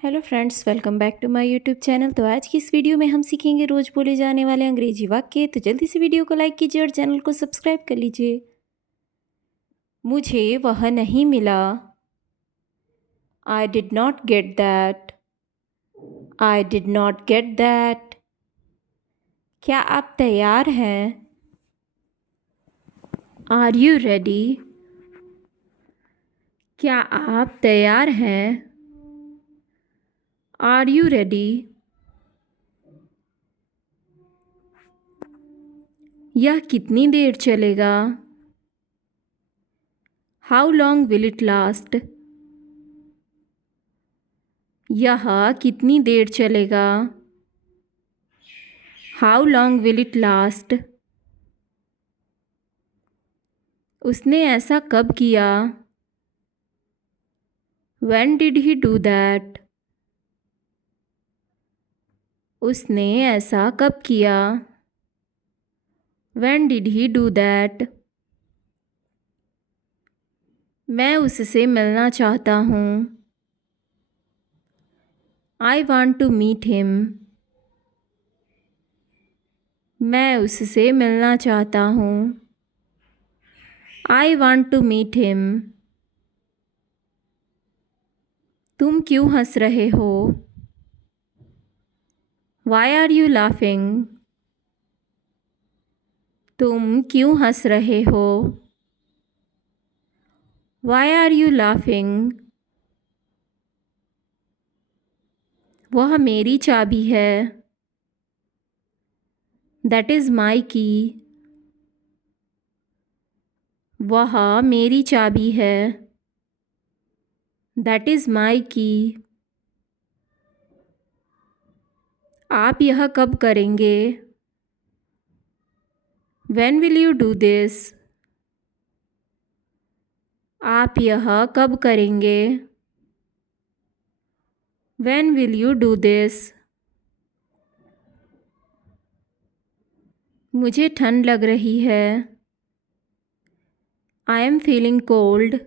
Hello friends, welcome back to my YouTube channel. तो आज की इस वीडियो में हम सीखेंगे रोज़ बोले जाने वाले अंग्रेजी वाक्य। तो जल्दी से वीडियो को लाइक कीजिए और चैनल को सब्सक्राइब कर लीजिए। मुझे वह नहीं मिला। I did not get that. I did not get that. क्या आप तैयार हैं? Are you ready? क्या आप तैयार हैं? Are you ready? यह कितनी देर चलेगा? How long will it last? यह कितनी देर चलेगा? How long will it last? उसने ऐसा कब किया? When did he do that? उसने ऐसा कब किया? When did he do that? मैं उससे मिलना चाहता हूँ। I want to meet him. मैं उससे मिलना चाहता हूँ। I want to meet him. तुम क्यों हंस रहे हो? Why are you laughing? तुम क्यों हंस रहे हो? Why are you laughing? वह मेरी चाबी है। That is my key. वह मेरी चाबी है। That is my key. आप यह कब करेंगे? When will you do this? आप यह कब करेंगे? When will you do this? मुझे ठंड लग रही है। I am feeling cold.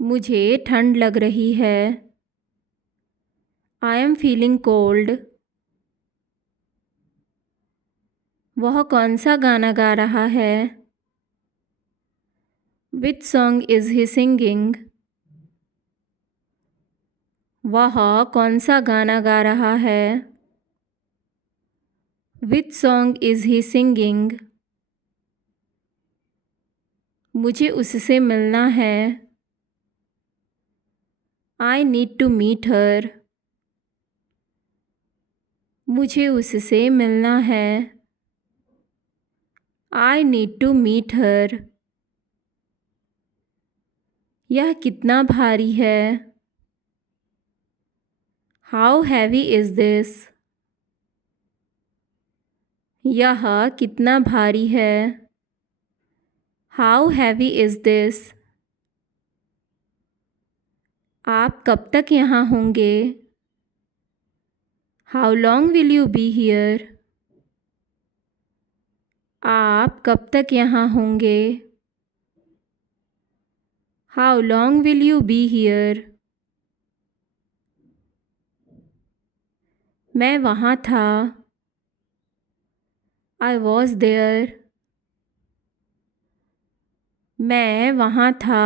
मुझे ठंड लग रही है। I am feeling cold. वह कौन सा गाना गा रहा है? Which song is he singing? वह कौन सा गाना गा रहा है? Which song is he singing? मुझे उससे मिलना है। I need to meet her. मुझे उससे मिलना है। I need to meet her. यह कितना भारी है? How heavy is this? यह कितना भारी है? How heavy is this? आप कब तक यहाँ होंगे? How long will you be here? आप कब तक यहाँ होंगे? How long will you be here? मैं वहाँ था। I was there. मैं वहाँ था।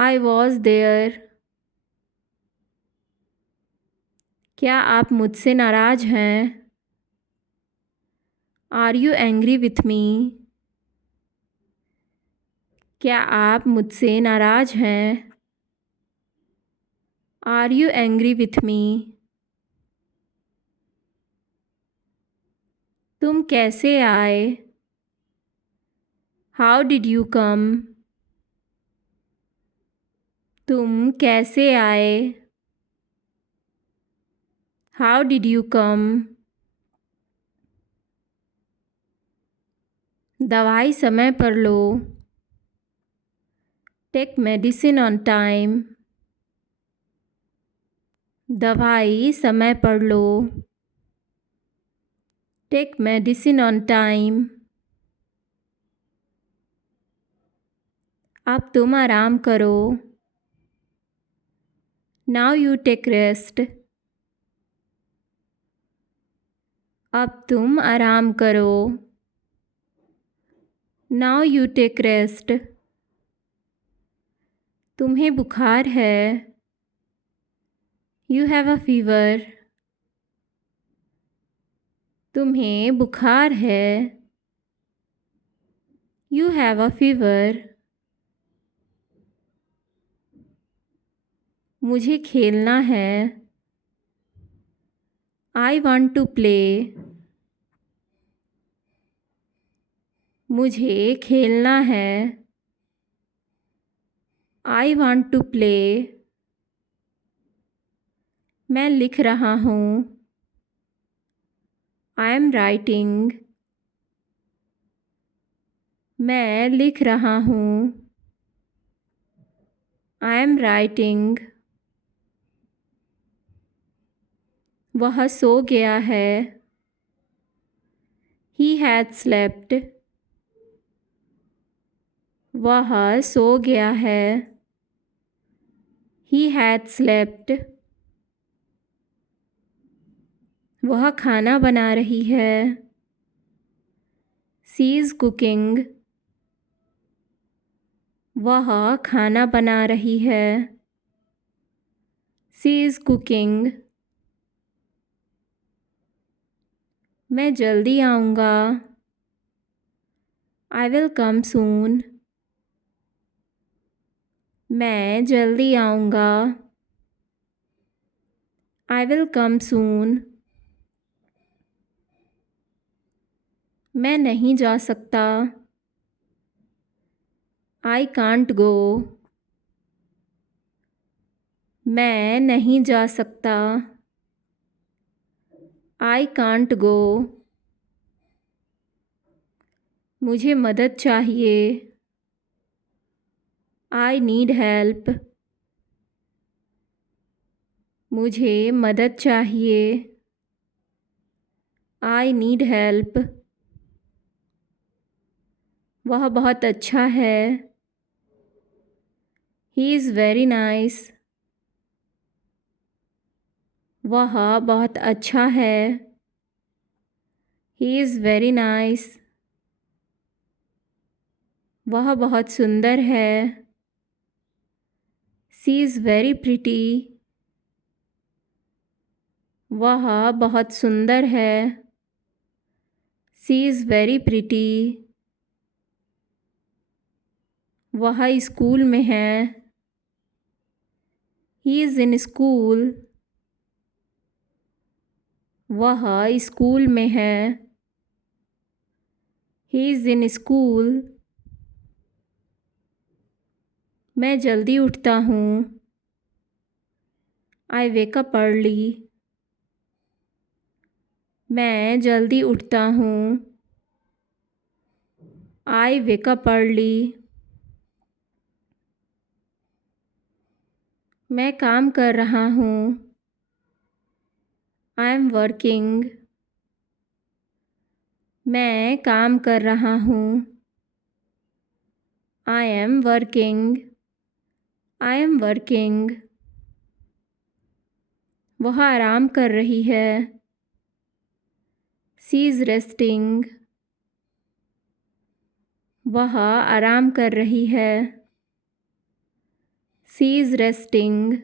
I was there. क्या आप मुझसे नाराज़ हैं? Are you angry with me? क्या आप मुझसे नाराज़ हैं? Are you angry with me? तुम कैसे आए? How did you come? तुम कैसे आए? How did you come? दवाई समय पर लो। Take medicine on time. दवाई समय पर लो। Take medicine on time. अब तुम आराम करो। Now you take rest. अब तुम आराम करो। Now you take rest. तुम्हें बुखार है। You have a fever. तुम्हें बुखार है। You have a fever. मुझे खेलना है। I want to play. मुझे खेलना है। I want to play. मैं लिख रहा हूँ। I am writing. मैं लिख रहा हूँ। I am writing. वह सो गया है। He had slept. वह सो गया है। He had slept. वह खाना बना रही है। She is cooking. वह खाना बना रही है। She is cooking. मैं जल्दी आऊँगा। आई विल कम सून। मैं जल्दी आऊँगा। आई विल कम सून। मैं नहीं जा सकता। I can't go. मैं नहीं जा सकता। I can't go. मुझे मदद चाहिए। I need help. मुझे मदद चाहिए। I need help. वह बहुत अच्छा है। He is very nice. वह बहुत अच्छा है। He is very nice. वह बहुत सुंदर है। She is very pretty. वह बहुत सुंदर है। She is very pretty. वह स्कूल में है। He is in school. वह स्कूल में है। He is in school. मैं जल्दी उठता हूँ। आई वेक अप अर्ली। मैं जल्दी उठता हूँ। आई वेक अप अर्ली। मैं काम कर रहा हूँ। I am working. मैं काम कर रहा हूँ। I am working. I am working. वह आराम कर रही है। She is resting. वह आराम कर रही है। She is resting.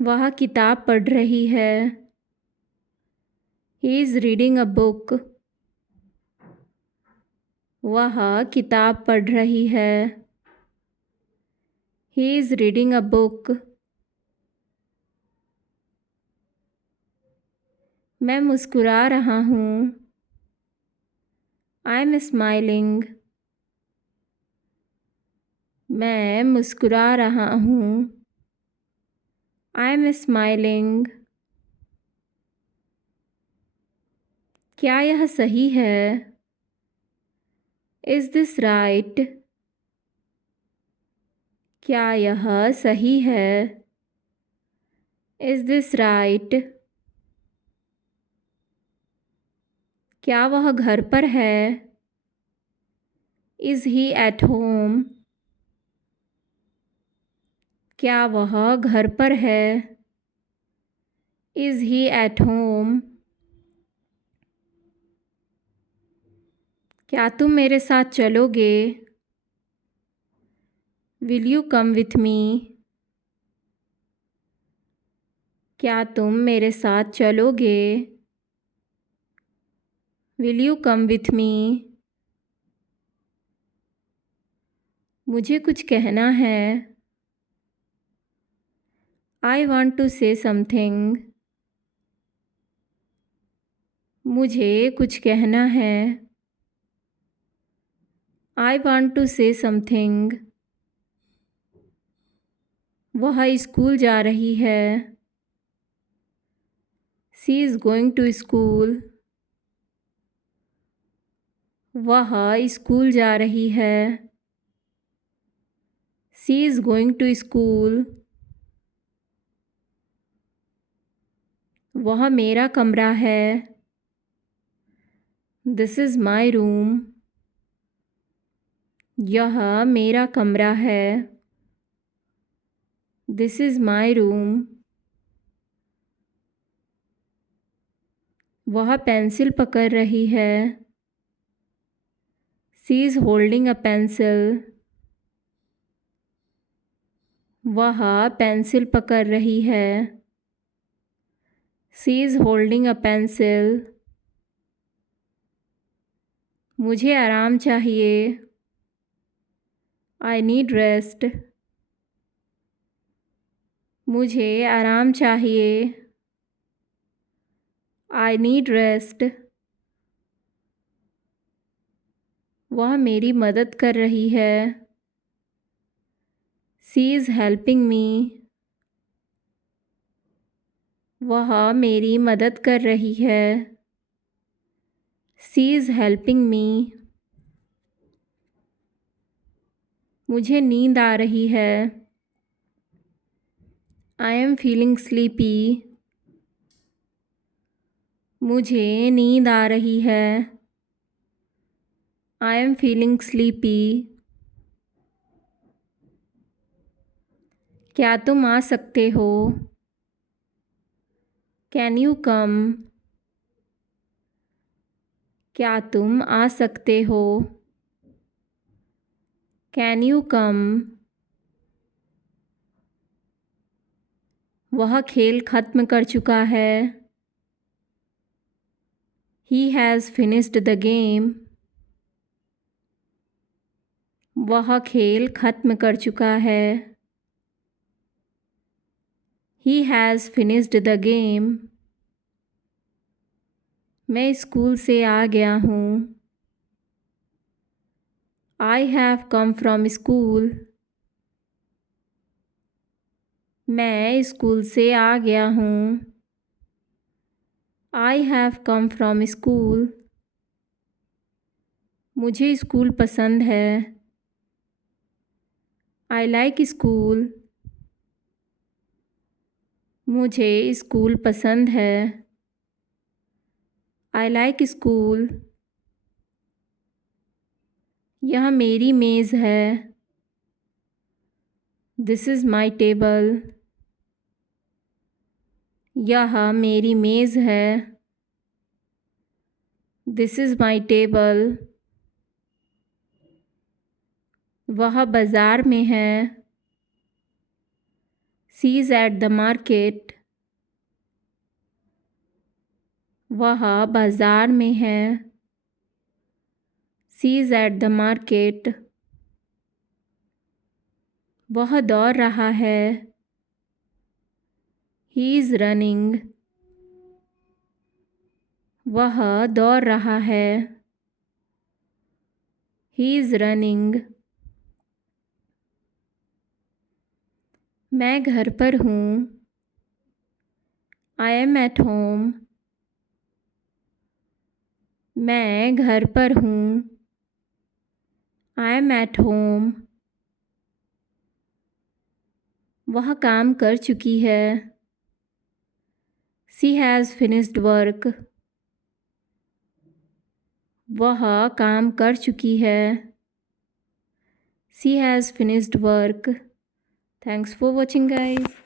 वह किताब पढ़ रही है। He is reading a book. वह किताब पढ़ रही है। He is reading a book. मैं मुस्कुरा रहा हूँ। I am smiling. मैं मुस्कुरा रहा हूँ। I am smiling. क्या यह सही है? Is this right? क्या यह सही है? Is this right? क्या वह घर पर है? Is he at home? क्या वह घर पर है? Is he at home? क्या तुम मेरे साथ चलोगे? Will you come with me? क्या तुम मेरे साथ चलोगे? Will you come with me? मुझे कुछ कहना है। I want to say something. मुझे कुछ कहना है। I want to say something. वह स्कूल जा रही है। She is going to school. वह स्कूल जा रही है। She is going to school. वह मेरा कमरा है। This is my room. यह मेरा कमरा है। This is my room. वह पेंसिल पकड़ रही है। She is holding a pencil. वह पेंसिल पकड़ रही है। She is holding a pencil. मुझे आराम चाहिए। I need rest. मुझे आराम चाहिए। I need rest. वह मेरी मदद कर रही है। She is helping me. वह मेरी मदद कर रही है। She is helping me. मुझे नींद आ रही है। I am feeling sleepy. मुझे नींद आ रही है। I am feeling sleepy. क्या तुम आ सकते हो? Can you come? क्या तुम आ सकते हो? Can you come? वह खेल खत्म कर चुका है। He has finished the game. वह खेल खत्म कर चुका है। He has finished the game. मैं स्कूल से आ गया हूँ। I have come from school. मैं स्कूल से आ गया हूँ। I have come from school. मुझे स्कूल पसंद है। I like school. मुझे स्कूल पसंद है। I like school. यह मेरी मेज़ है। This is my table. यह मेरी मेज़ है। This is my table. वह बाज़ार में है। She is at the market. वह बाज़ार में है। She is at the market. वह दौड़ रहा है। He is running. वह दौड़ रहा है। He is running. मैं घर पर हूँ। I M at home. मैं घर पर हूँ। I M at home. वह काम कर चुकी है। She has finished work. वह काम कर चुकी है। She has finished work. Thanks for watching guys.